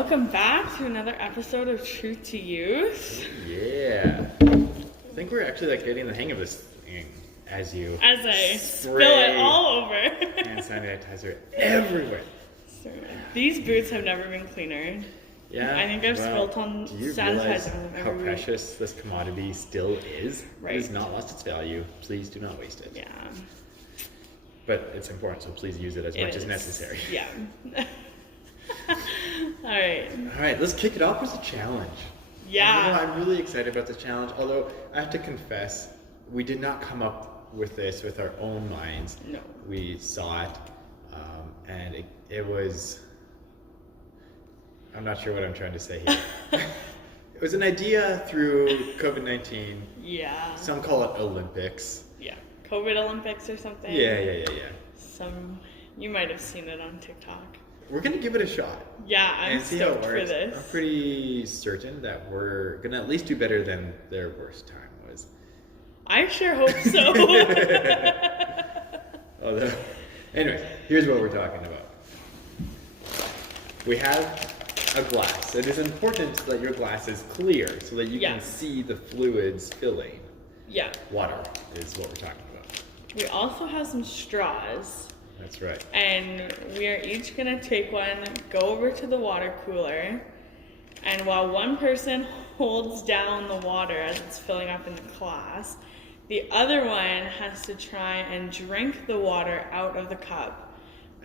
Welcome back to another episode of Truth to Use. Yeah. I think we're actually getting the hang of this thing as I spill it all over. Hand sanitizer everywhere. So, these boots have never been cleaner. Yeah. I think I've spilled on do you sanitizer realize on them how every week. precious this commodity still is? Right. It has not lost its value. Please do not waste it. Yeah. But it's important, so please use it as much as necessary. Yeah. Alright. Alright, let's kick it off with a challenge. Yeah. I'm really excited about this challenge, although I have to confess, we did not come up with this with our own minds. No. We saw it, and it was... I'm not sure what I'm trying to say here. It was an idea through COVID-19. Yeah. Some call it Olympics. Yeah. COVID Olympics or something. Yeah. You might have seen it on TikTok. We're going to give it a shot. Yeah, I'm and see how it stoked for works. this. I'm pretty certain that we're going to at least do better than their worst time was. I sure hope so. Although, anyways, here's what we're talking about. We have a glass. It is important that your glass is clear so that you can see the fluids filling. Yeah. Water is what we're talking about. We also have some straws. That's right. And we are each going to take one, go over to the water cooler, and while one person holds down the water as it's filling up in the glass, the other one has to try and drink the water out of the cup.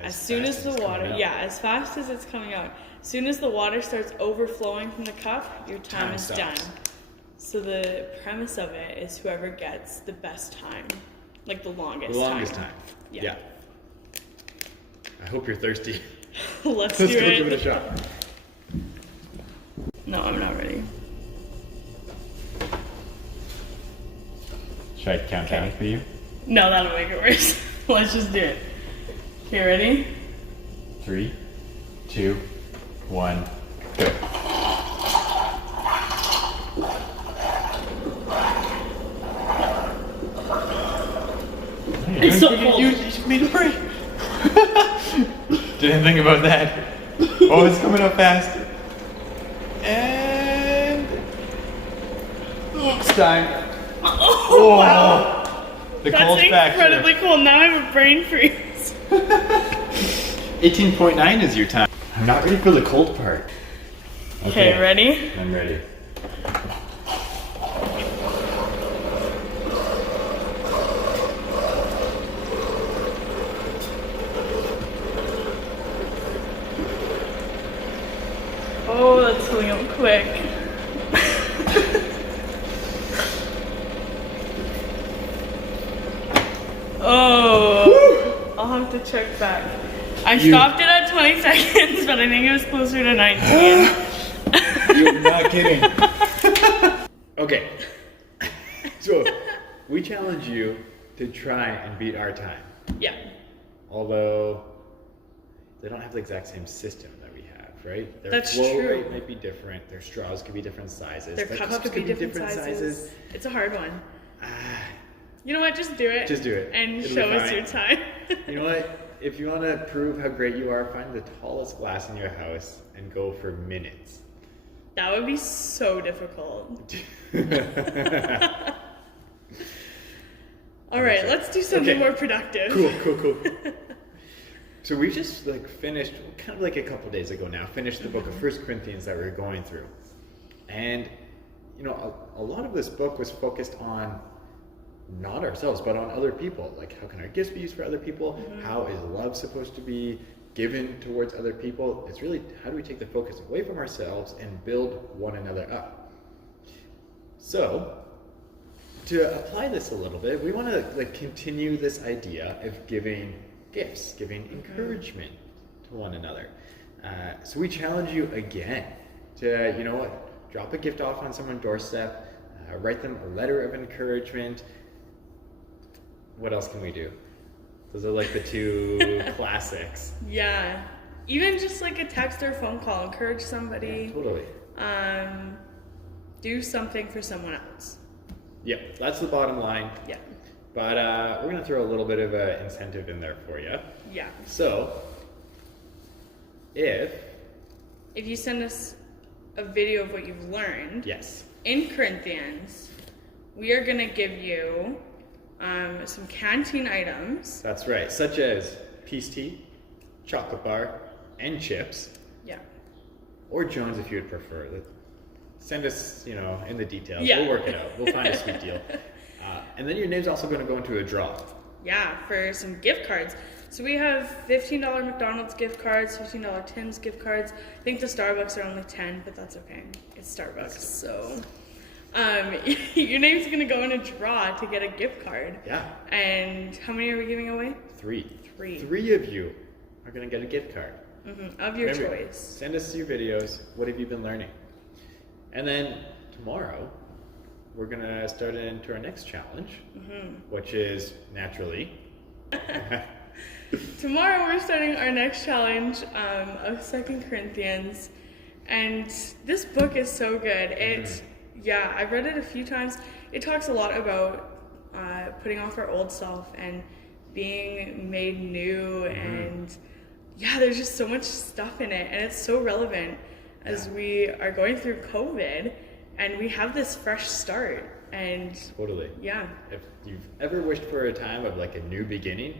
As soon as the water, as fast as it's coming out. As soon as the water starts overflowing from the cup, your time is done. So the premise of it is whoever gets the best time, like the longest time. The longest time. Yeah. I hope you're thirsty. Let's go do it. give it a shot. No, I'm not ready. Should I count down for you? No, that'll make it worse. Let's just do it. Okay, ready? 3, 2, 1, go. It's so cold. You made a break. Didn't think about that. Oh, it's coming up fast. And it's time. Oh, wow. The That's cold incredibly factor. cool. Now I have a brain freeze. 18.9 is your time. I'm not ready for the cold part. Okay, ready? I'm ready. Oh, that's filling up quick. Oh, I'll have to check back. I stopped it at 20 seconds, but I think it was closer to 19. You're not kidding. Okay. So, we challenge you to try and beat our time. Yeah. Although, they don't have the exact same system that we have, right? Their That's flow true. rate might be different. Their straws could be different sizes. Their cups could be different sizes. It's a hard one. You know what? Just do it. Just do it. And It'll show be us fine. your time. You know what? If you want to prove how great you are, find the tallest glass in your house and go for minutes. That would be so difficult. All right, let's do something more productive. Cool. So we just finished, kind of like a couple days ago now, finished the book of 1 Corinthians that we were going through. And, a lot of this book was focused on not ourselves, but on other people. Like, how can our gifts be used for other people? Mm-hmm. How is love supposed to be given towards other people? It's really, how do we take the focus away from ourselves and build one another up? So, to apply this a little bit, we want to continue this idea of giving gifts, giving encouragement to one another. So we challenge you again to, drop a gift off on someone's doorstep, write them a letter of encouragement. What else can we do? Those are the two classics. Yeah. Even just a text or phone call. Encourage somebody. Yeah, totally. Do something for someone else. Yep, that's the bottom line. Yeah. But we're going to throw a little bit of an incentive in there for you. Yeah. So, if if you send us a video of what you've learned Yes. in Corinthians, we are going to give you some canteen items. That's right. Such as peace tea, chocolate bar, and chips. Yeah. Or Jones if you would prefer. Send us, in the details. Yeah. We'll work it out. We'll find a sweet deal. And then your name's also going to go into a draw. Yeah, for some gift cards. So we have $15 McDonald's gift cards, $15 Tim's gift cards. I think the Starbucks are only 10, but that's okay. It's Starbucks, so your name's gonna go in a draw to get a gift card. Yeah. And how many are we giving away? 3. Three. 3 of you are going to get a gift card. Of your Remember, choice. Send us your videos. What have you been learning? And then tomorrow, we're going to start into our next challenge, which is naturally. Tomorrow we're starting our next challenge of 2 Corinthians, and this book is so good. I've read it a few times. It talks a lot about putting off our old self and being made new, and there's just so much stuff in it, and it's so relevant as we are going through COVID, and we have this fresh start. And Totally. yeah, If you've ever wished for a time of like a new beginning,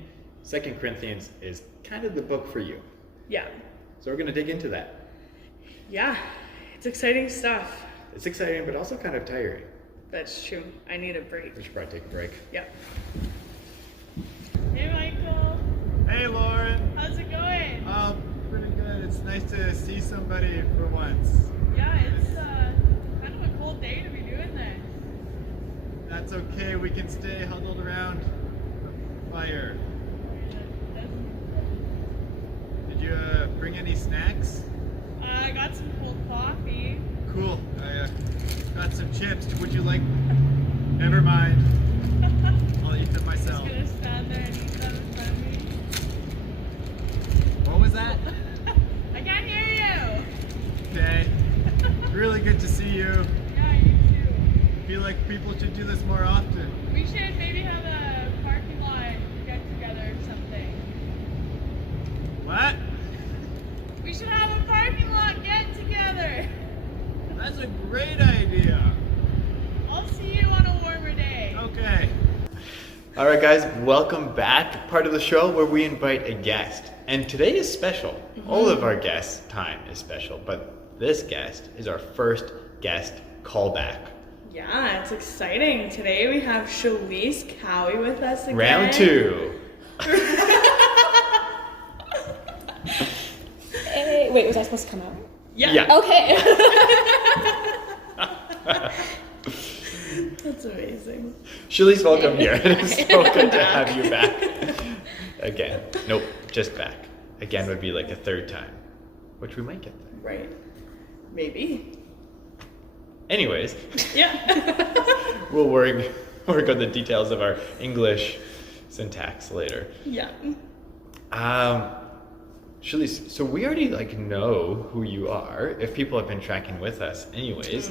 2 Corinthians is kind of the book for you. yeah, So we're going to dig into that. yeah, it's exciting stuff. It's exciting, but also kind of tiring. That's true. I need a break. We should probably take a break. Yep. Hey, Michael. Hey, Lauren. How's it going? Pretty good. It's nice to see somebody for once. Yeah, it's kind of a cool day to be doing this. That's okay. We can stay huddled around the fire. Did you bring any snacks? I got some cold coffee. Cool. I got some chips. Would you like? Never mind. I'll eat them myself. Just gonna stand there and eat them in front of me. What was that? I can't hear you. Okay. Really good to see you. Yeah, you too. Feel like people should do this more often. We should maybe have a parking lot get together or something. What? We should have a parking lot get together. That's a great idea. I'll see you on a warmer day. Okay. All right, guys, welcome back. Part of the show where we invite a guest. And today is special. All of our guest time is special, but this guest is our first guest callback. Yeah, it's exciting. Today we have Shalise Cowie with us again. Round 2. Hey, wait, was I supposed to come out? Yeah. Okay. That's amazing. Shalise, welcome here. It is so good to have you back. Again. Nope, just back. Again would be like a third time, which we might get there. Right. Maybe. Anyways, Yeah. we'll work on the details of our English syntax later. Yeah. Shalise, so we already know who you are if people have been tracking with us anyways.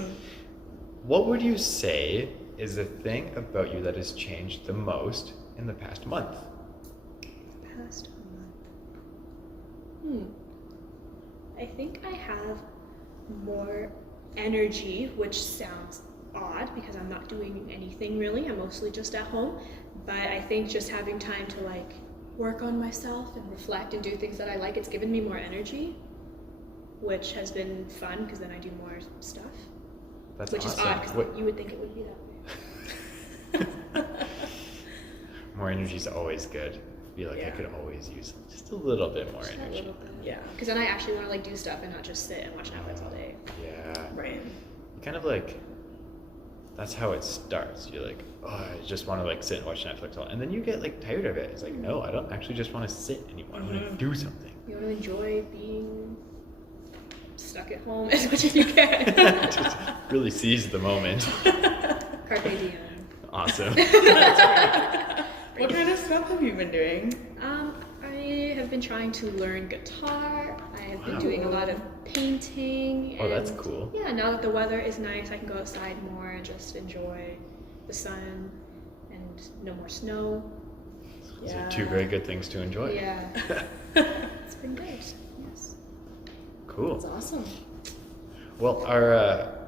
What would you say is the thing about you that has changed the most in the past month? Past month. I think I have more energy, which sounds odd because I'm not doing anything really. I'm mostly just at home. But I think just having time to work on myself and reflect and do things that I like, it's given me more energy, which has been fun because then I do more stuff. That's which awesome. is odd because you would think it would be that way. More energy is always good. I feel like I could always use just a little bit more Just a energy. little bit. Yeah. Because then I actually want to do stuff and not just sit and watch Netflix all day. Yeah. Right. Kind of that's how it starts. You're like, oh, I just want to sit and watch Netflix all, and then you get tired of it. It's like, no, I don't actually just want to sit anymore. I want to do something. You want to enjoy being stuck at home as much as you can. Just really seize the moment. Carpe diem. Awesome. What kind of stuff have you been doing? I have been trying to learn guitar. I have been Wow. doing a lot of painting. Oh, that's and, cool. Yeah, now that the weather is nice, I can go outside more and just enjoy the sun and no more snow. Those are two very good things to enjoy. Yeah. It's been good. Yes. Cool. That's awesome. Well, our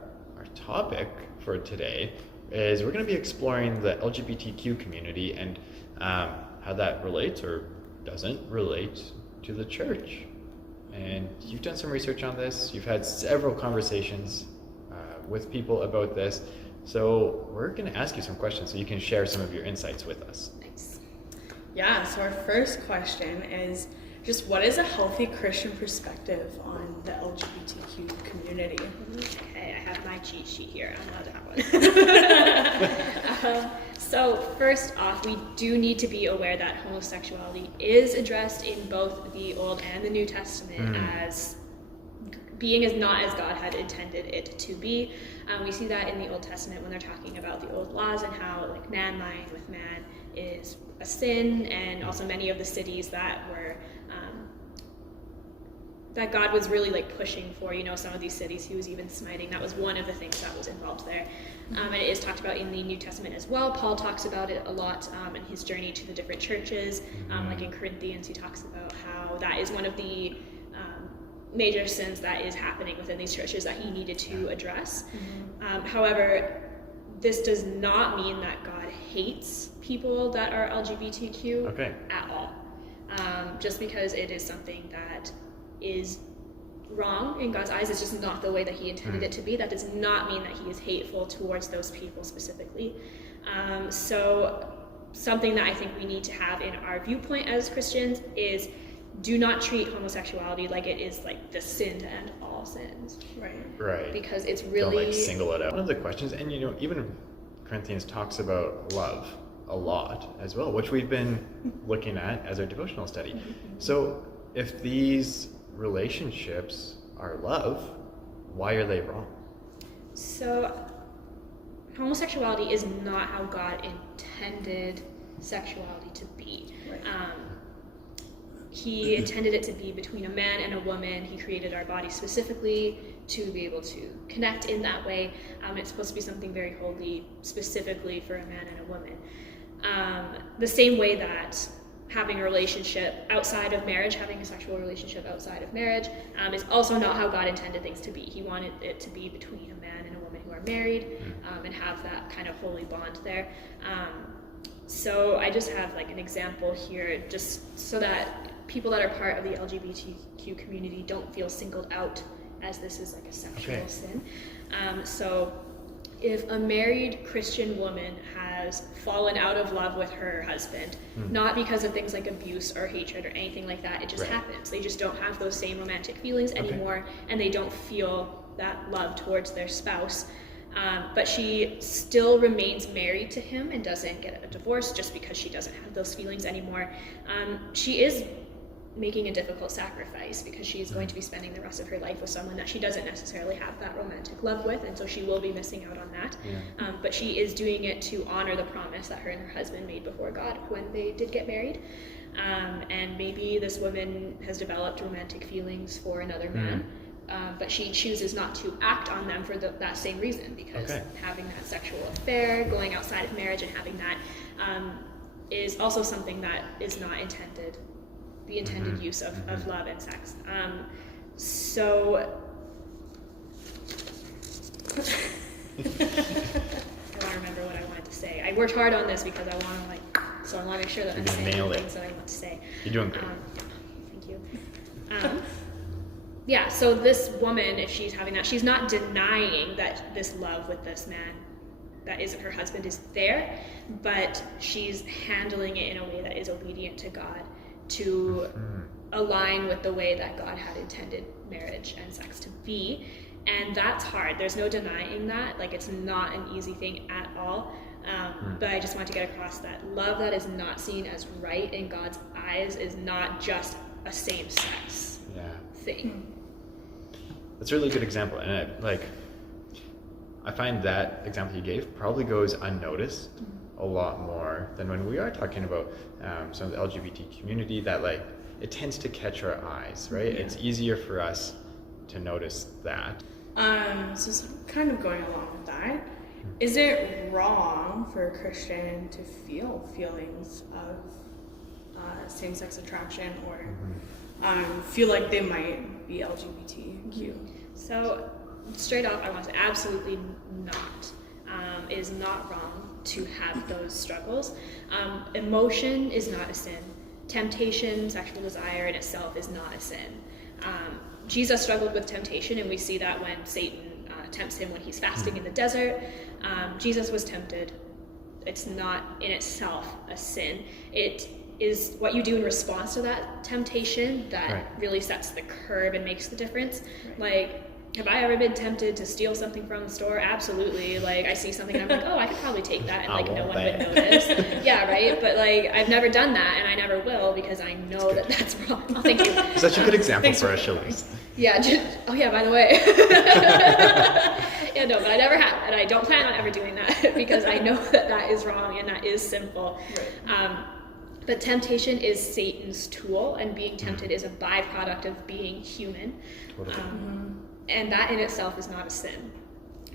topic for today is we're going to be exploring the LGBTQ community and how that relates or doesn't relate to the church. And you've done some research on this. You've had several conversations with people about this. So we're going to ask you some questions so you can share some of your insights with us. Nice. Yeah, so our first question is just what is a healthy Christian perspective on the LGBTQ community? Okay, I have my cheat sheet here. I'm allowed to have one. So first off, we do need to be aware that homosexuality is addressed in both the Old and the New Testament as being as not as God had intended it to be. We see that in the Old Testament when they're talking about the old laws and how like man lying with man is a sin, and also many of the cities that were that God was really like pushing for, some of these cities he was even smiting. That was one of the things that was involved there. And it is talked about in the New Testament as well. Paul talks about it a lot in his journey to the different churches. Like in Corinthians, he talks about how that is one of the major sins that is happening within these churches that he needed to address. However, this does not mean that God hates people that are LGBTQ at all. Just because it is something that is wrong in God's eyes, it's just not the way that he intended it to be. That does not mean that he is hateful towards those people specifically. So something that I think we need to have in our viewpoint as Christians is do not treat homosexuality like it is like the sin to end all sins. Right. Because it's Don't really single it out. One of the questions, and even Corinthians talks about love a lot as well, which we've been looking at as our devotional study. So if these relationships are love, why are they wrong? So homosexuality is not how God intended sexuality to be. He intended it to be between a man and a woman. He created our body specifically to be able to connect in that way. It's supposed to be something very holy, specifically for a man and a woman. The same way that having a relationship outside of marriage, having a sexual relationship outside of marriage, is also not how God intended things to be. He wanted it to be between a man and a woman who are married, and have that kind of holy bond there. So I just have like an example here, just so that people that are part of the LGBTQ community don't feel singled out as this is like a sexual sin. So if a married Christian woman has fallen out of love with her husband, not because of things like abuse or hatred or anything like that, it just happens. They just don't have those same romantic feelings anymore, and they don't feel that love towards their spouse. But she still remains married to him and doesn't get a divorce just because she doesn't have those feelings anymore. She is making a difficult sacrifice because she's going to be spending the rest of her life with someone that she doesn't necessarily have that romantic love with, and so she will be missing out on that. But she is doing it to honor the promise that her and her husband made before God when they did get married. And maybe this woman has developed romantic feelings for another man, but she chooses not to act on them for that same reason, because having that sexual affair, going outside of marriage and having that is also something that is not intended, the intended use of love and sex. So I want to remember what I wanted to say. I worked hard on this because I want to so I want to make sure that I'm saying the things that I want to say. You're doing great. Thank you. Yeah, so this woman, if she's having that, she's not denying that this love with this man that isn't her husband is there, but she's handling it in a way that is obedient to God, to align with the way that God had intended marriage and sex to be. And that's hard. There's no denying that. Like, it's not an easy thing at all. But I just want to get across that love that is not seen as right in God's eyes is not just a same-sex thing. That's a really good example. And I find that example you gave probably goes unnoticed a lot more than when we are talking about some of the LGBT community, that it tends to catch our eyes, right? It's easier for us to notice that. So kind of going along with that, is it wrong for a Christian to feel feelings of same-sex attraction or feel like they might be LGBTQ. So, straight off, I want to say absolutely not. It is not wrong to have those struggles. Emotion is not a sin. Temptation, sexual desire in itself is not a sin. Jesus struggled with temptation, and we see that when Satan tempts him when he's fasting in the desert. Jesus was tempted. It's not in itself a sin. It is what you do in response to that temptation that really sets the curve and makes the difference. Like, have I ever been tempted to steal something from the store? Absolutely. Like, I see something and I'm like, oh, I could probably take that, and like no one would notice. Yeah, right? But like, I've never done that, and I never will, because I know that that's wrong. Oh, thank you. It's such a good example for us, Shalice. Yeah, oh yeah, by the way. Yeah, no, but I never have, and I don't plan on ever doing that, because I know that that is wrong and that is sinful. Right. But temptation is Satan's tool, and being tempted is a byproduct of being human. Totally. And that in itself is not a sin.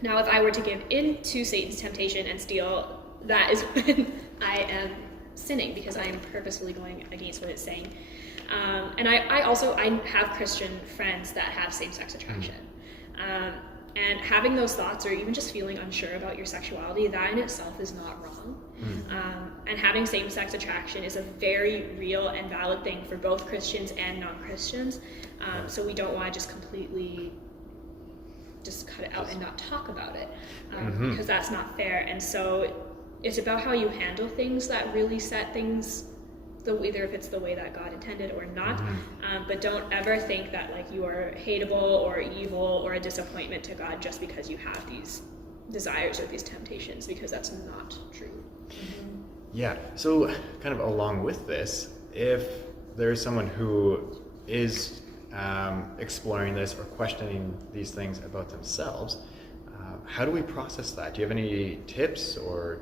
Now, if I were to give in to Satan's temptation and steal, that is when I am sinning, because I am purposefully going against what it's saying. And I also have Christian friends that have same-sex attraction. And having those thoughts, or even just feeling unsure about your sexuality, that in itself is not wrong. And having same-sex attraction is a very real and valid thing for both Christians and non-Christians. So we don't want to just completely just cut it out and not talk about it, because that's not fair. And so it's about how you handle things that really set things, either if it's the way that God intended or not. But don't ever think that like you are hateable or evil or a disappointment to God just because you have these desires or these temptations, because that's not true. Yeah, so kind of along with this, if there's someone who is exploring this or questioning these things about themselves, how do we process that? Do you have any tips or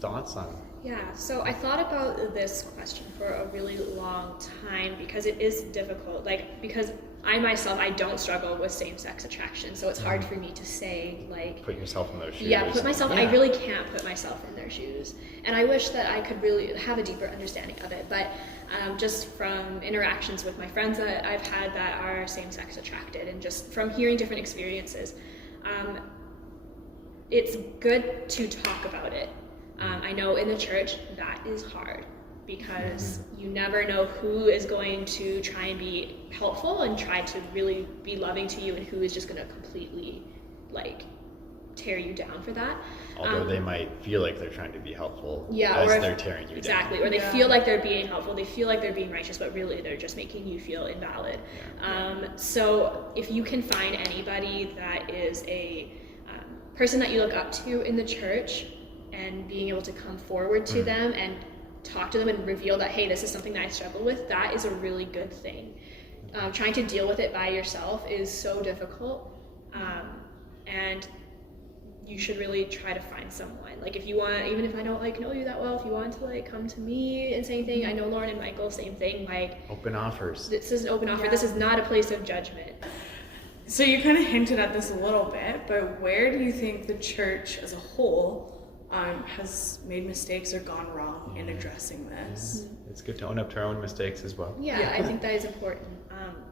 thoughts on? Yeah, so I thought about this question for a really long time, because it is difficult. Like, because I myself, I don't struggle with same-sex attraction, so it's hard for me to say, like... Put yourself in those shoes. Yeah, I really can't put myself in their shoes. And I wish that I could really have a deeper understanding of it, but just from interactions with my friends that I've had that are same-sex attracted, and just from hearing different experiences, it's good to talk about it. I know in the church that is hard, because you never know who is going to try and be helpful and try to really be loving to you, and who is just going to completely like tear you down for that. Although they might feel like they're trying to be helpful, as they're tearing you exactly, down. Or they feel like they're being helpful, they feel like they're being righteous, but really they're just making you feel invalid. So if you can find anybody that is a person that you look up to in the church, and being able to come forward to them and talk to them and reveal that, hey, this is something that I struggle with, that is a really good thing. Trying to deal with it by yourself is so difficult, and you should really try to find someone. Like, if you want, even if I don't like know you that well, if you want to like come to me and say anything, I know Lauren and Michael, same thing. Like, open offers. This is an open offer. This is not a place of judgment. So you kind of hinted at this a little bit, but where do you think the church as a whole has made mistakes or gone wrong in addressing this? It's good to own up to our own mistakes as well. Yeah, I think that is important.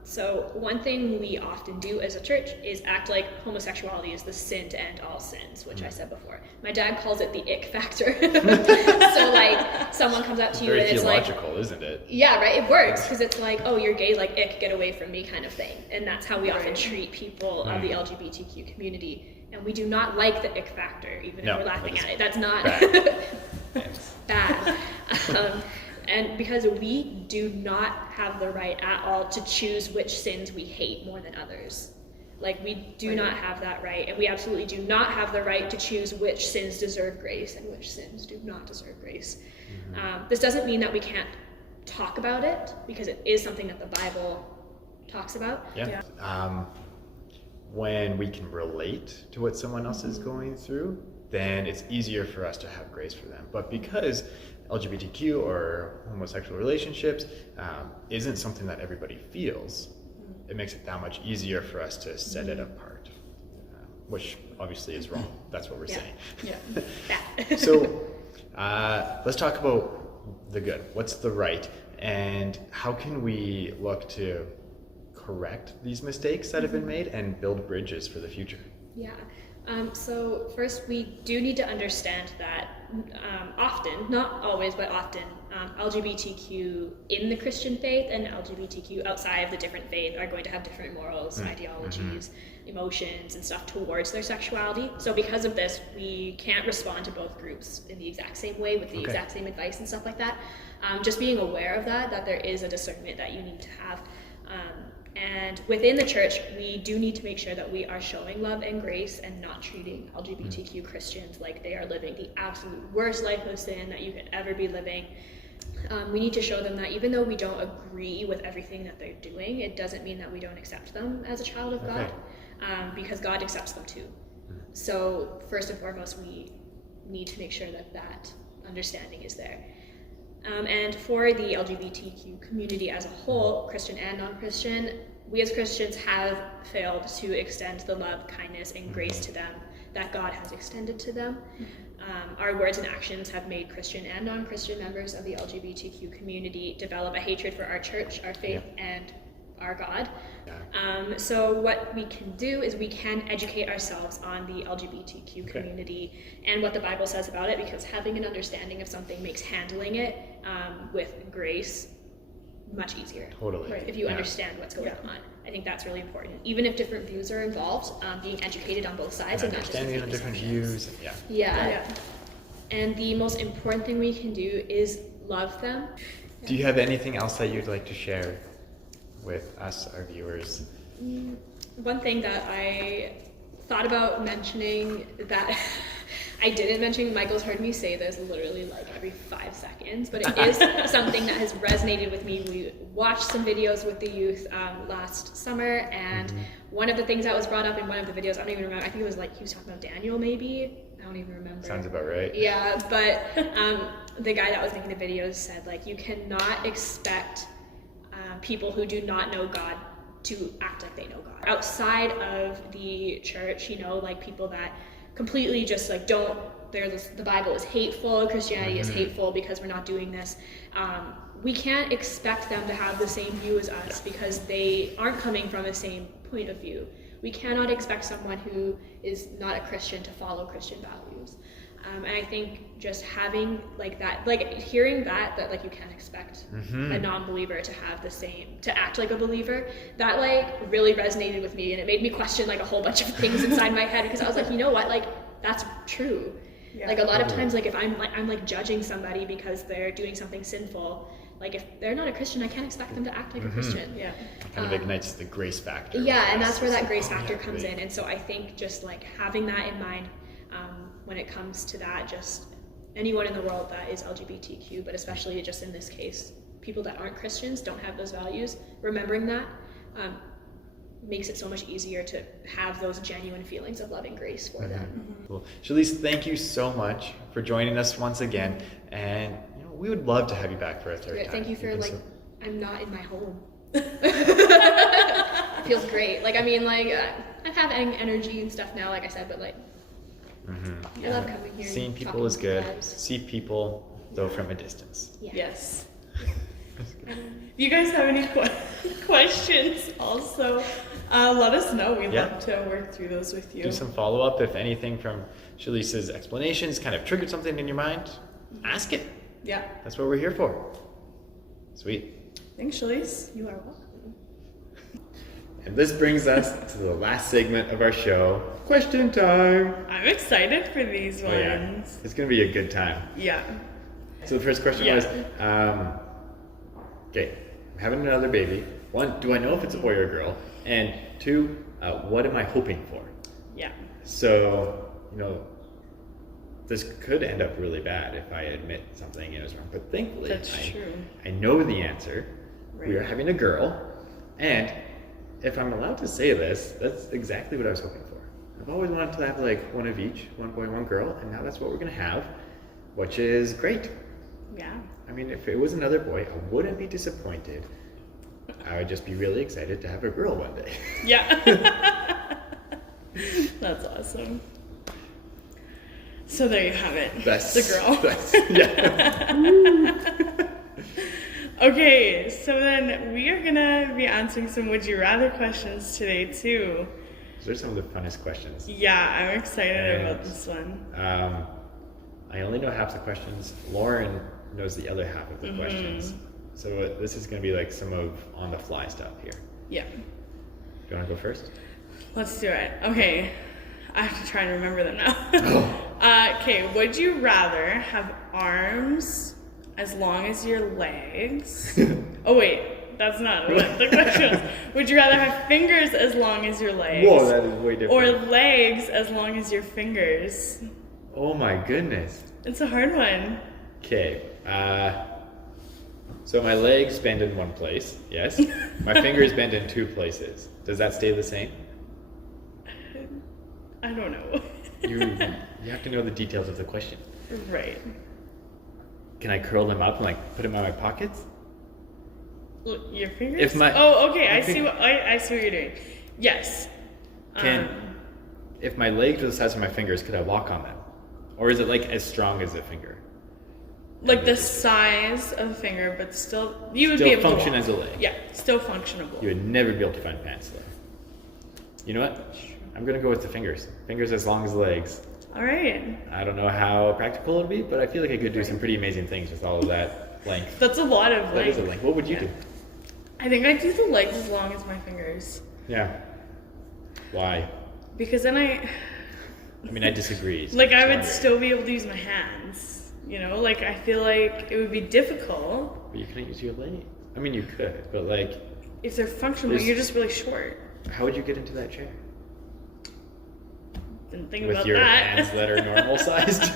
So one thing we often do as a church is act like homosexuality is the sin to end all sins, which I said before. My dad calls it the ick factor. So like, someone comes up to you and it's like... Very theological, isn't it? Yeah, right, it works, because it's like, oh, you're gay, like, ick, get away from me kind of thing. And that's how we often treat people of the LGBTQ community. And we do not like the ick factor, even if we're laughing at it. That's not bad. And because we do not have the right at all to choose which sins we hate more than others. Like, we do not have that right. And we absolutely do not have the right to choose which sins deserve grace and which sins do not deserve grace. This doesn't mean that we can't talk about it, because it is something that the Bible talks about. When we can relate to what someone else is going through, then it's easier for us to have grace for them. But because LGBTQ or homosexual relationships isn't something that everybody feels, it makes it that much easier for us to set it apart, which obviously is wrong. That's what we're saying. So let's talk about the good. What's the right? And how can we look to correct these mistakes that have been made and build bridges for the future? Yeah. So first, we do need to understand that often, not always, but often, LGBTQ in the Christian faith and LGBTQ outside of the different faith are going to have different morals, ideologies, emotions, and stuff towards their sexuality. So because of this, we can't respond to both groups in the exact same way with the exact same advice and stuff like that. Just being aware of that there is a discernment that you need to have. And within the church, we do need to make sure that we are showing love and grace and not treating LGBTQ Christians like they are living the absolute worst life of sin that you could ever be living. We need to show them that even though we don't agree with everything that they're doing, it doesn't mean that we don't accept them as a child of God, because God accepts them too. So first and foremost, we need to make sure that that understanding is there. And for the LGBTQ community as a whole, Christian and non-Christian, we as Christians have failed to extend the love, kindness, and grace to them that God has extended to them. Our words and actions have made Christian and non-Christian members of the LGBTQ community develop a hatred for our church, our faith, and our God. So what we can do is we can educate ourselves on the LGBTQ community and what the Bible says about it, because having an understanding of something makes handling it with grace much easier. Totally. If you understand what's going on. I think that's really important. Even if different views are involved, being educated on both sides and not just understanding the different views. Yeah. And the most important thing we can do is love them. Do you have anything else that you'd like to share with us, our viewers? One thing that I thought about mentioning that I didn't mention, Michael's heard me say this literally like every 5 seconds, but it is something that has resonated with me. We watched some videos with the youth last summer, and one of the things that was brought up in one of the videos, I don't even remember, I think it was like he was talking about Daniel maybe, I don't even remember. Sounds about right. Yeah, but the guy that was making the videos said, like, you cannot expect people who do not know God to act like they know God. Outside of the church, you know, like people that completely just like don't, the Bible is hateful, Christianity is hateful because we're not doing this. We can't expect them to have the same view as us because they aren't coming from the same point of view. We cannot expect someone who is not a Christian to follow Christian values. And I think just having like that, like hearing that like you can't expect a non-believer to have the same, to act like a believer, that like really resonated with me, and it made me question like a whole bunch of things inside my head, because I was like, you know what, like that's true. Yeah. Like a lot of times, like if I'm like judging somebody because they're doing something sinful, like if they're not a Christian, I can't expect them to act like a Christian. Yeah. Kind of ignites the grace factor. Yeah, and that's where that grace factor comes in. And so I think just like having that in mind when it comes to that, just anyone in the world that is LGBTQ, but especially just in this case, people that aren't Christians don't have those values, remembering that makes it so much easier to have those genuine feelings of love and grace for them. Cool. Shalise, thank you so much for joining us once again, and you know, we would love to have you back for a third time. Thank you for I'm not in my home. It feels great. Like, I mean, like I have energy and stuff now, like I said, but like I love coming here. Seeing people is good. See people, though, from a distance. Yeah. Yes. If you guys have any questions, also let us know. We'd love to work through those with you. Do some follow-up. If anything from Shalise's explanations kind of triggered something in your mind, ask it. Yeah. That's what we're here for. Sweet. Thanks, Shalise. You are welcome. And this brings us to the last segment of our show, question time. I'm excited for these ones. Oh, yeah. It's going to be a good time. Yeah. So the first question was, okay, I'm having another baby. 1, do I know if it's a boy or a girl? And 2, what am I hoping for? Yeah. So, you know, this could end up really bad if I admit something is wrong. But thankfully, I know the answer. Right. We are having a girl. And if I'm allowed to say this, that's exactly what I was hoping for. I've always wanted to have like one of each, one boy, one girl, and now that's what we're going to have, which is great. Yeah. I mean, if it was another boy, I wouldn't be disappointed. I would just be really excited to have a girl one day. Yeah. That's awesome. So there you have it. That's the girl. Yeah. Okay, so then we are gonna be answering some would you rather questions today too. Those are some of the funnest questions. Yeah, I'm excited about And, this one. I only know half the questions. Lauren knows the other half of the questions. So this is going to be like some of on the fly stuff here. Yeah, Do you want to go first? let's do it. Okay, I have to try and remember them now. Okay, would you rather have arms as long as your legs? Oh wait, that's not what the question was. Would you rather have fingers as long as your legs? Whoa, that is way different. Or legs as long as your fingers? Oh my goodness. It's a hard one. Okay. So my legs bend in one place, yes. My fingers bend in two places. Does that stay the same? I don't know. You have to know the details of the question. Right. Can I curl them up and like put them in my pockets? Look, your fingers? If my- Oh, okay. my I see what you're doing. Yes. If my legs were the size of my fingers, could I walk on them? Or is it like as strong as a finger? Like the size of a finger, but still you would Still be able function to walk. as a leg. Yeah, still functionable. You would never be able to find pants though. You know what? I'm gonna go with the fingers. Fingers as long as legs. All right. I don't know how practical it'll be, but I feel like I could do some pretty amazing things with all of that length. That's a lot of That like. is a length. What would you do? I think I'd do the legs as long as my fingers. Yeah. Why? Because then I mean, I disagree. like I would Stronger. still be able to use my hands. You know, like I feel like it would be difficult But you couldn't use your leg. I mean, you could, but like, if they're functional. There's- You're just really short. how would you get into that chair? Didn't think With about your that. hands that are normal sized?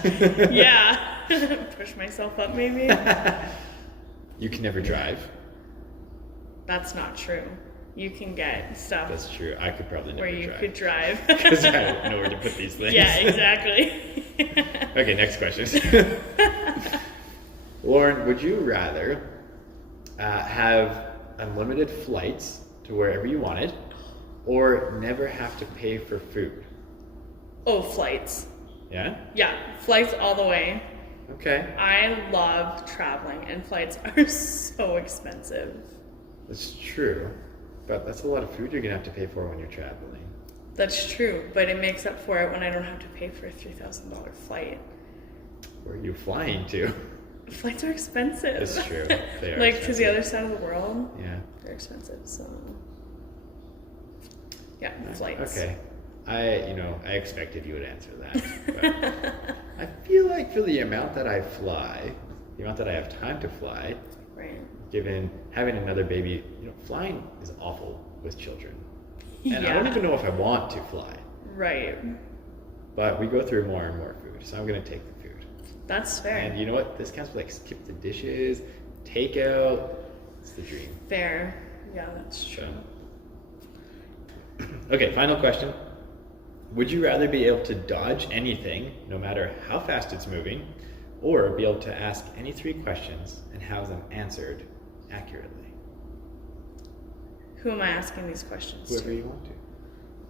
Yeah. Push myself up, maybe. You can never drive. That's not true. You can get stuff That's true. I could probably never where you drive. could drive. Because I don't know where to put these things. Yeah, exactly. Okay, next question. Lauren, would you rather have unlimited flights to wherever you wanted, or never have to pay for food? Oh, flights. Yeah? Yeah, flights all the way. Okay. I love traveling, and flights are so expensive. That's true. But that's a lot of food you're going to have to pay for when you're traveling. That's true, but it makes up for it when I don't have to pay for a $3,000 flight. Where are you flying to? Flights are expensive. That's true. They are like to expensive. the other side of the world, Yeah. they're expensive. So, yeah, flights. Okay. I expected you would answer that. But I feel like for the amount that I fly, the amount that I have time to fly, Right. given having another baby, flying is awful with children. And I don't Yeah. even know if I want to fly. Right. But we go through more and more food, so I'm going to take the food. That's fair. And you know what? This counts for like skip the dishes, takeout. It's the dream. Fair. Yeah, that's true. So. Okay, final question. Would you rather be able to dodge anything, no matter how fast it's moving, or be able to ask any 3 questions and have them answered accurately? Who am I asking these questions Whoever to? you want to.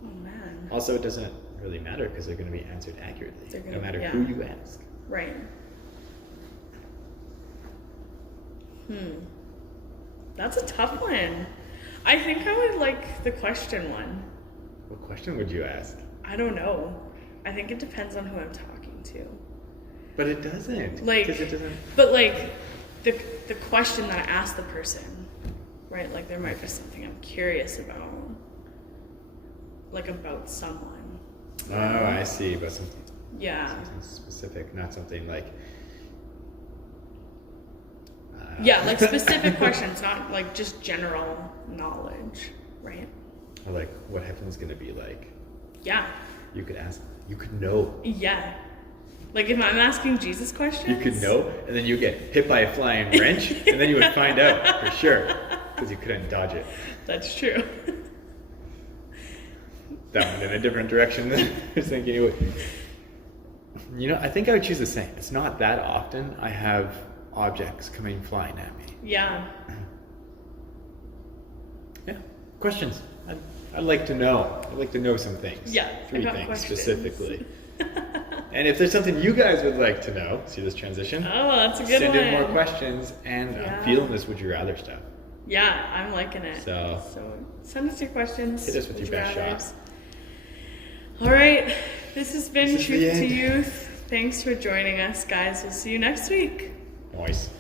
Oh man. Also, it doesn't really matter because they're going to be answered accurately, They're no gonna- matter yeah. who you ask. Right. That's a tough one. I think I would like the question one. What question would you ask? I don't know. I think it depends on who I'm talking to. But it doesn't. Like, because it doesn't. but like the question that I ask the person, right? Like there might be something I'm curious about, like about someone. Oh, I see. But something Yeah. specific, not something like. Yeah, like specific questions, not like just general knowledge, right? Or like what heaven's going to be like. Yeah. You could ask. You could know. Yeah. Like if I'm asking Jesus questions. You could know, and then you get hit by a flying wrench, and then you would find out for sure because you couldn't dodge it. That's true. That went in a different direction than I was thinking it would. I think I would choose the same. It's not that often I have objects coming flying at me. Yeah. Yeah. Questions. I'd like to know. I'd like to know some things. Yeah, I 3 got things questions. specifically. And if there's something you guys would like to know, see this transition? Oh, that's a good Send one. in more questions, and Yeah. I'm feeling this would you rather stuff. Yeah, I'm liking it. So send us your questions. hit us with your best Would-you-rathers. shot. All right, this has been This is the Truth to end. Youth. Thanks for joining us, guys. We'll see you next week. Nice.